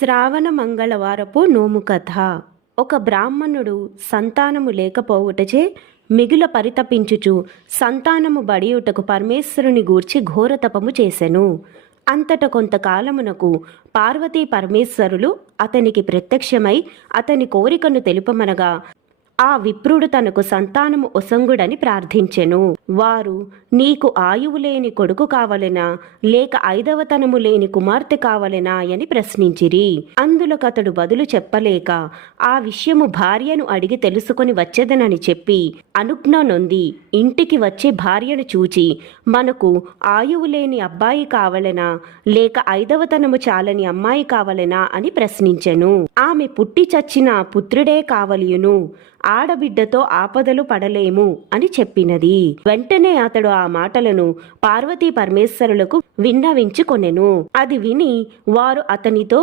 శ్రావణ మంగళవారపు నోము కథ. ఒక బ్రాహ్మణుడు సంతానము లేకపోవుటచే మిగుల పరితపించుచు సంతానము బడియుటకు పరమేశ్వరుని గూర్చి ఘోరతపము చేసెను. అంతట కొంతకాలమునకు పార్వతీ పరమేశ్వరులు అతనికి ప్రత్యక్షమై అతని కోరికను తెలుపమనగా ఆ విప్రుడు తనకు సంతానము ఒసంగుడని ప్రార్థించెను. వారు, నీకు ఆయువు లేని కొడుకు కావలెనా, లేక ఐదవతనము లేని కుమార్తె కావలెనా అని ప్రశ్నించిరి. అందులకతడు బదులు చెప్పలేక ఆ విషయము భార్యను అడిగి తెలుసుకొని వచ్చేదనని చెప్పి అనుజ్ఞ నొంది ఇంటికి వచ్చి భార్యను చూచి, మనకు ఆయువు లేని అబ్బాయి కావలెనా, లేక ఐదవతనము చాలని అమ్మాయి కావలెనా అని ప్రశ్నించెను. ఆమె పుట్టి చచ్చిన పుత్రుడే కావలియును, ఆడబిడ్డతో ఆపదలు పడలేము అని చెప్పినది. వెంటనే అతడు ఆ మాటలను పార్వతీ పరమేశ్వరులకు విన్నవించుకొనెను. అది విని వారు అతనితో,